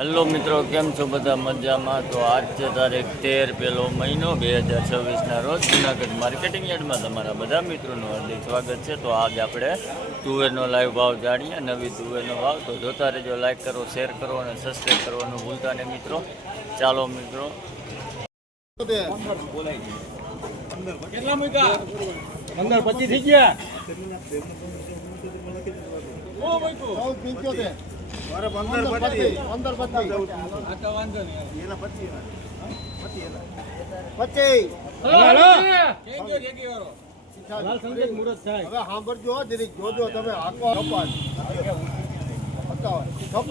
Hello મિત્રો, કેમ છો બધા? મજામાં? તો આજ છે તારીખ 13 પહેલો મહિનો 2026ના રોજ જૂનાગઢ માર્કેટિંગ યાર્ડમાં તમારા બધા મિત્રોનું હાર્દિક સ્વાગત છે. તો આજ આપણે તુવેરનો લાઈવ ભાવ જાણીએ, નવી તુવેરનો ભાવ. તો જોતા રહેજો, લાઈક કરો, શેર કરો અને સબસ્ક્રાઈબ કરવાનું ભૂલતા નહીં મિત્રો. ચાલો મિત્રો. કેટલા મૂક્યા? 15-25 થઈ ગયા. ઓ ભાઈ તો 75. મારે 15-25 આ તો વાંધો નહીં. એના 25 હાલો કેગી વાળો લાલ સંકેત મુરત થાય. હવે સાંભળજો, જરીક જોજો તમે. આખો કપાટ 57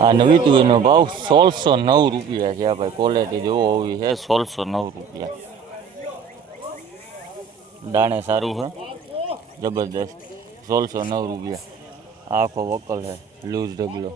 આ નવી તુવેરનો ભાવ 1609 રૂપિયા છે. ભાઈ ક્વોલિટી જોવો હોવી છે. 1609 રૂપિયા. દાણે સારું છે, જબરદસ્ત. 1609 રૂપિયા. આખો વકલ છે, લૂઝ ઢગલો.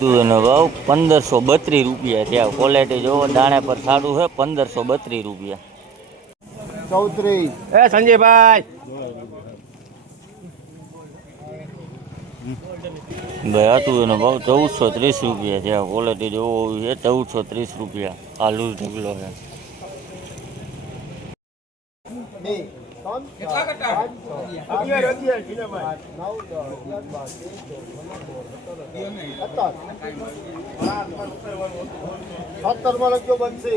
તુવેરનો ભાવ 1532 રૂપિયા છે. ક્વોલિટી જોવો, દાણે પર સારું છે. 1532 રૂપિયા. ચૌધરી સંજયભાઈ ભાઈ આ તુવેરનો ભાવ 1430 રૂપિયા છે. ક્વોલિટી જોવો હોવી છે. 1430 રૂપિયા. આ લૂઝ ઢગલો છે. કેટલા કટા? 17 લખ્યો બનશે.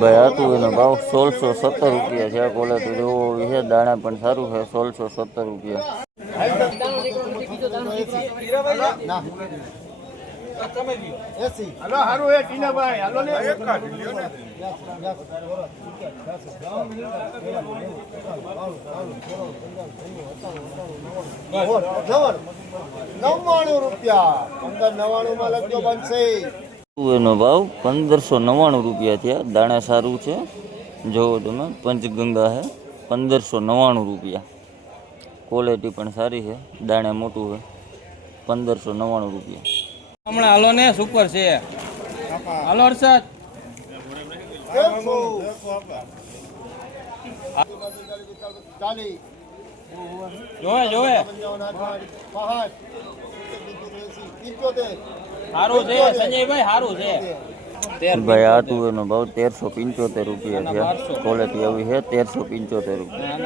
ભાઈ આ તુવેરનો ભાવ 1617 રૂપિયા છે. ક્વોલિટી જોવો હોવી છે. દાણા પણ સારું છે. 1617 રૂપિયા. હાલો હારું હે ટીનાભાઈ, હાલો ને રૂપિયા 1599 માં લખજો બનશે. તુવેરનો ભાવ 1599 રૂપિયા થયા. દાણા સારું છે, જોવો તમે. પંચગંગા છે. 1599 રૂપિયા. ક્વોલિટી પણ સારી છે. દાણે મોટું છે. 1599 રૂપિયા. હમણાં હાલો ને સુપર છે. હાલો હર્ષદ જોવે સારું છે. સંજયભાઈ સારું છે. ભાઈ આ તુવેરનો ભાવ 1375 રૂપિયા છે. ક્વોલિટી આવી છે. 1375 રૂપિયા.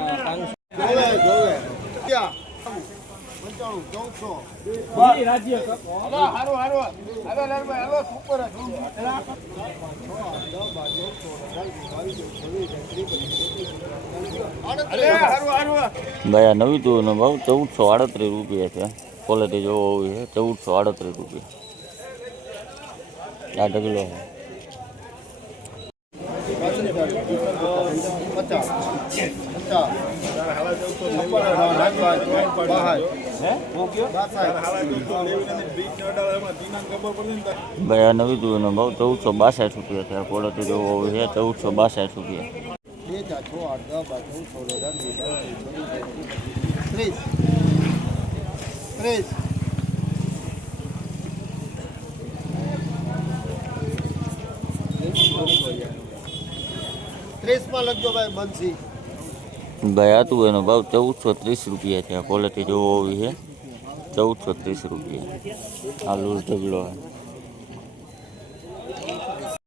ભાઈ આ નવી તુવેરનો ભાવ 1438 રૂપિયા છે. ક્વોલિટી જોવો હોવી છે. 1438 રૂપિયા. આ ઢગલો છે. ભાઈ આ નવી તુવેરનો ભાવ 1462 રૂપિયા છે. ક્વોલિટી જોવો હોવી છે. 1462 રૂપિયા. 30 માં લખજો ભાઈ બનશી. ભાઈ આ તુવેરનો ભાવ 1430 રૂપિયા છે. ક્વોલિટી જોવો હોવી છે. 1430 રૂપિયા. આ લૂઝ ઢગલો છે.